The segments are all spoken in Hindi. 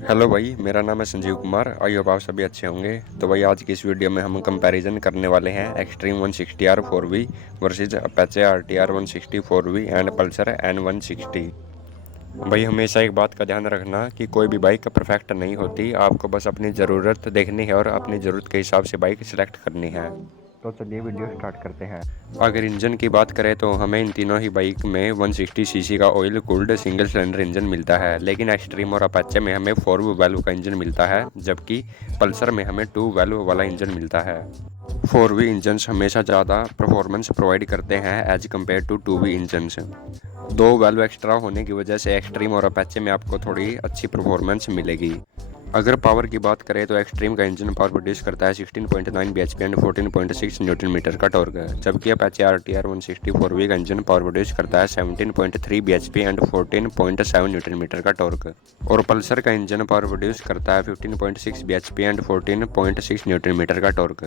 हेलो भाई, मेरा नाम है संजीव कुमार। आई होप आप सभी अच्छे होंगे। तो भाई आज की इस वीडियो में हम कंपैरिजन करने वाले हैं extreme 160R 4V versus Apache RTR 160 4V and Pulsar N160। भाई हमेशा एक बात का ध्यान रखना कि कोई भी बाइक परफेक्ट नहीं होती। आपको बस अपनी ज़रूरत देखनी है और अपनी ज़रूरत के हिसाब से बाइक सिलेक्ट करनी है। तो चलिए वीडियो स्टार्ट करते हैं। अगर इंजन की बात करें तो हमें इन तीनों ही बाइक में 160 सीसी का oil cooled single cylinder engine मिलता है, लेकिन एक्सट्रीम और अपाचे में हमें 4 वाल्व का इंजन मिलता है, जबकि पल्सर में हमें 2 वाल्व वाला इंजन मिलता है। 4V इंजन्स हमेशा ज़्यादा परफॉर्मेंस प्रोवाइड करते हैं as compare to 2V engines. 2 valve extra होने की वजह से एक्सट्रीम और अपाचे में आपको थोड़ी अच्छी परफॉर्मेंस मिलेगी। अगर पावर की बात करें तो एक्सट्रीम का इंजन पावर प्रोड्यूस करता है 16.9 bhp एंड 14.6 न्यूटन मीटर का टॉर्क, जबकि अपाचे RTR 160 4V का इंजन पावर प्रोड्यूस करता है 17.3 bhp एंड 14.7 न्यूटन मीटर का टॉर्क। और पल्सर का इंजन पावर प्रोड्यूस करता है 15.6 bhp एंड 14.6 न्यूटन मीटर का टॉर्क।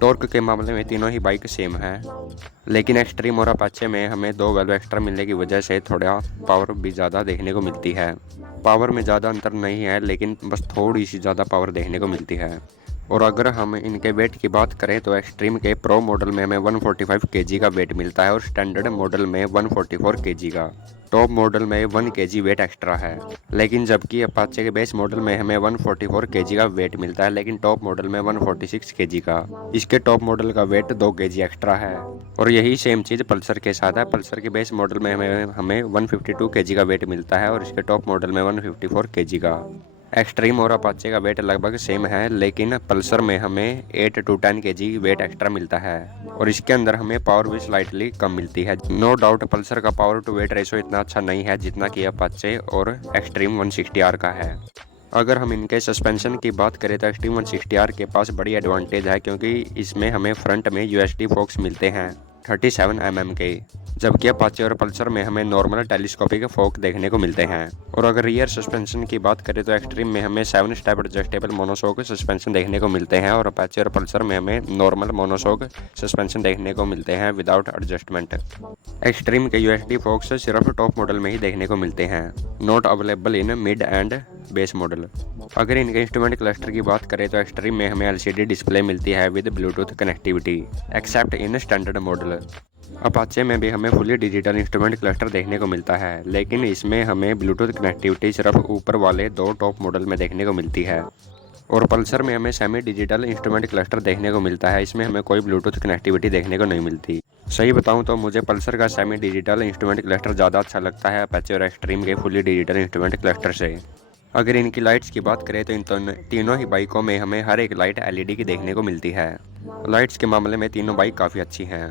टॉर्क के मामले में तीनों ही बाइक सेम है, लेकिन एक्सट्रीम और अपाचे में हमें 2 वाल्व एक्स्ट्रा मिलने की वजह से थोड़ा पावर भी ज़्यादा देखने को मिलती है। पावर में ज़्यादा अंतर नहीं है, लेकिन बस थोड़ी सी ज़्यादा पावर देखने को मिलती है। और अगर हम इनके वेट की बात करें तो एक्सट्रीम के प्रो मॉडल में हमें 145 kg का वेट मिलता है और स्टैंडर्ड मॉडल में 144 kg का। टॉप मॉडल में 1 kg वेट एक्स्ट्रा है, लेकिन जबकि अपाचे के बेस मॉडल में हमें 144 kg का वेट मिलता है, लेकिन टॉप मॉडल में 146 kg का। इसके टॉप मॉडल का वेट 2 kg एक्स्ट्रा है। और यही सेम चीज़ पल्सर के साथ है। पल्सर के बेस मॉडल में हमें 152 kg का वेट मिलता है और इसके टॉप मॉडल में 154 kg का। एक्सट्रीम और अपाचे का वेट लगभग सेम है, लेकिन पल्सर में हमें 8 to 10 kg वेट एक्स्ट्रा मिलता है और इसके अंदर हमें पावर भी स्लाइटली कम मिलती है। नो डाउट पल्सर का पावर टू वेट रेशो इतना अच्छा नहीं है जितना कि अपाचे और एक्सट्रीम 160R का है। अगर हम इनके सस्पेंशन की बात करें तो एक्सट्रीम 160R के पास बड़ी एडवांटेज है, क्योंकि इसमें हमें फ्रंट में USD फोक्स मिलते हैं 37 mm के, जबकि अपाचे और पल्सर में हमें नॉर्मल टेलीस्कोपिक फोक देखने को मिलते हैं। और अगर रियर सस्पेंशन की बात करें तो एक्सट्रीम में हमें 7 स्टेप एडजस्टेबल मोनोशॉक सस्पेंशन देखने को मिलते हैं और अपाचे और पल्सर में हमें नॉर्मल मोनोशॉक सस्पेंशन देखने को मिलते हैं विदाउट एडजस्टमेंट। एक्सट्रीम के USD फोक्स सिर्फ टॉप मॉडल में ही देखने को मिलते हैं, not available in mid and base model. अगर इनके इंस्ट्रूमेंट क्लस्टर की बात करें तो एक्सट्रीम में हमें LCD डिस्प्ले मिलती है with Bluetooth connectivity accept in standard model. Apache में भी हमें फुली डिजिटल इंस्ट्रूमेंट क्लस्टर देखने को मिलता है, लेकिन इसमें हमें ब्लूटूथ कनेक्टिविटी सिर्फ ऊपर वाले 2 टॉप मॉडल में देखने को मिलती है। और पल्सर में हमें सेमी डिजिटल इंस्ट्रूमेंट क्लस्टर देखने को मिलता है, इसमें हमें कोई ब्लूटूथ कनेक्टिविटी देखने को नहीं मिलती। सही बताऊं तो मुझे पल्सर का सेमी डिजिटल इंस्ट्रूमेंट क्लस्टर ज़्यादा अच्छा लगता है अपाचे और एक्सट्रीम के फुली डिजिटल इंस्ट्रूमेंट क्लस्टर से। अगर इनकी लाइट्स की बात करें तो इन तीनों ही बाइकों में हमें हर एक लाइट LED की देखने को मिलती है। लाइट्स के मामले में तीनों बाइक काफ़ी अच्छी हैं।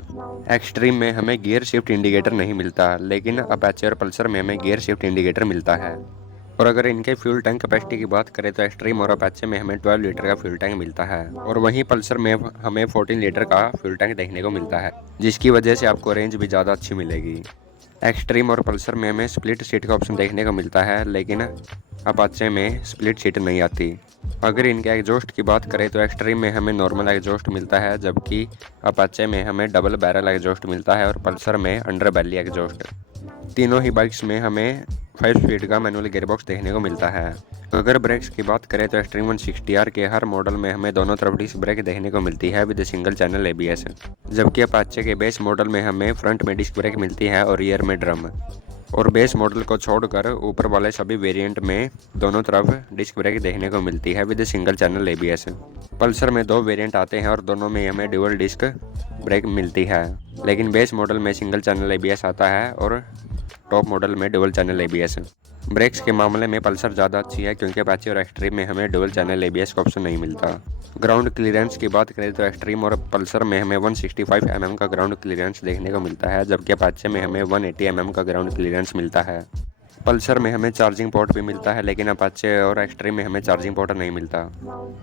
एक्सट्रीम में हमें गियर शिफ्ट इंडिकेटर नहीं मिलता, लेकिन अपाचे और पल्सर में हमें गियर शिफ्ट इंडिकेटर मिलता है। और अगर इनके फ्यूल टैंक कैपेसिटी की बात करें तो एक्सट्रीम और अपाचे में हमें 12 लीटर का फ्यूल टैंक मिलता है और वहीं पल्सर में हमें 14 लीटर का फ्यूल टैंक देखने को मिलता है, जिसकी वजह से आपको रेंज भी ज़्यादा अच्छी मिलेगी। एक्सट्रीम और पल्सर में हमें स्प्लिट सीट का ऑप्शन देखने को मिलता है, लेकिन अपाचे में स्प्लिट सीट नहीं आती। अगर इनके एग्जॉस्ट की बात करें तो एक्सट्रीम में हमें नॉर्मल एग्जॉस्ट मिलता है, जबकि अपाचे में हमें डबल बैरल एग्जॉस्ट मिलता है और पल्सर में अंडर बैली एग्जॉस्ट। तीनों ही बाइक्स में हमें 5 स्पीड का मैनुअल गियरबॉक्स देखने को मिलता है। अगर ब्रेक्स की बात करें तो एक्सट्रीम 160R के हर मॉडल में हमें दोनों तरफ डिस्क ब्रेक देखने को मिलती है विद सिंगल चैनल ABS, जबकि अपाचे के बेस मॉडल में हमें फ्रंट में डिस्क ब्रेक मिलती है और रियर में ड्रम। और बेस मॉडल को छोड़कर ऊपर वाले सभी वेरिएंट में दोनों तरफ डिस्क ब्रेक देखने को मिलती है with single channel ABS। Pulsar में 2 वेरिएंट आते हैं और दोनों में हमें ड्यूअल डिस्क ब्रेक मिलती है, लेकिन बेस मॉडल में सिंगल चैनल ABS आता है और टॉप मॉडल में डुअल चैनल ABS। ब्रेक्स के मामले में पल्सर ज़्यादा अच्छी है, क्योंकि अपाचे और एक्सट्रीम में हमें डुअल चैनल ABS का ऑप्शन नहीं मिलता। ग्राउंड क्लियरेंस की बात करें तो एक्सट्रीम और पल्सर में हमें 165 mm का ग्राउंड क्लियरेंस देखने को मिलता है, जबकि अपाचे में हमें 180 mm का ग्राउंड क्लियरेंस मिलता है। पल्सर में हमें चार्जिंग पोर्ट भी मिलता है, लेकिन अपाचे और एक्सट्रीम में हमें चार्जिंग पोर्ट नहीं मिलता।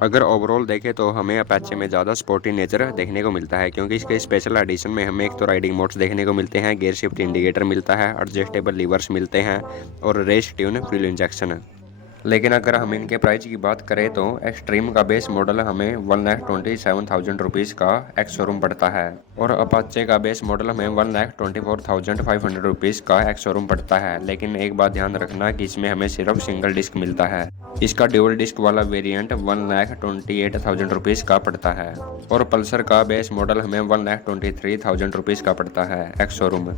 अगर ओवरऑल देखें तो हमें अपाचे में ज़्यादा स्पोर्टी नेचर देखने को मिलता है, क्योंकि इसके स्पेशल एडिशन में हमें एक तो राइडिंग मोड्स देखने को मिलते हैं, गियर शिफ्ट इंडिकेटर मिलता है, एडजस्टेबल लीवर्स मिलते हैं और रेस ट्यून फ्यूल इंजेक्शन। लेकिन अगर हम इनके प्राइस की बात करें तो एक्सट्रीम का बेस मॉडल हमें 1,27,000 रुपीज़ का एक्स शोरूम पड़ता है और अपाचे का बेस मॉडल हमें 1,24,500 रुपीज़ का एक्स शोरूम पड़ता है। लेकिन एक बात ध्यान रखना कि इसमें हमें सिर्फ सिंगल डिस्क मिलता है। इसका ड्यूल डिस्क वाला वेरिएंट 1,28,000 रुपीज़ का पड़ता है और पल्सर का बेस मॉडल हमें 1,23,000 रुपीज़ का पड़ता है एक्स शोरूम।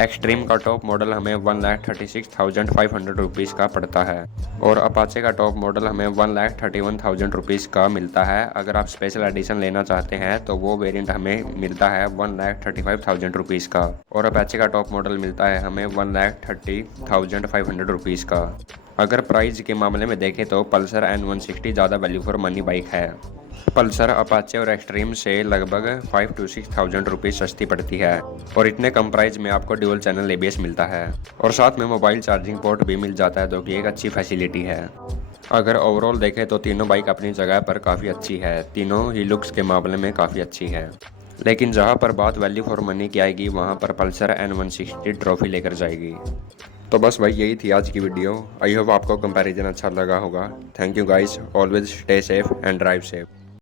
एक्सट्रीम का टॉप मॉडल हमें 1,36,500 रुपीज़ का पड़ता है और अपाचे का टॉप मॉडल हमें 1,31,000 रुपीज़ का मिलता है। अगर आप स्पेशल एडिशन लेना चाहते हैं तो वो वेरिएंट हमें मिलता है 1,35,000 रुपीज़ का और अपाचे का टॉप मॉडल मिलता है हमें 1,30,500 रुपीज़ का। अगर प्राइस के मामले में देखें तो पल्सर N160 ज़्यादा वैल्यू फॉर मनी बाइक है। पल्सर अपाचे और एक्सट्रीम से लगभग 5,000 to 6,000 रुपीज़ सस्ती पड़ती है और इतने कम प्राइस में आपको ड्यूल चैनल ABS मिलता है और साथ में मोबाइल चार्जिंग पोर्ट भी मिल जाता है, जो कि एक अच्छी फैसिलिटी है। अगर ओवरऑल देखें तो तीनों बाइक अपनी जगह पर काफ़ी अच्छी है, तीनों ही लुक्स के मामले में काफ़ी अच्छी है। लेकिन जहां पर बात वैल्यू फॉर मनी की आएगी वहां पर पल्सर N160 ट्रॉफी लेकर जाएगी। तो बस भाई यही थी आज की वीडियो। आई होप आपको कंपैरिजन अच्छा लगा होगा। Thank you guys, always stay safe and drive safe.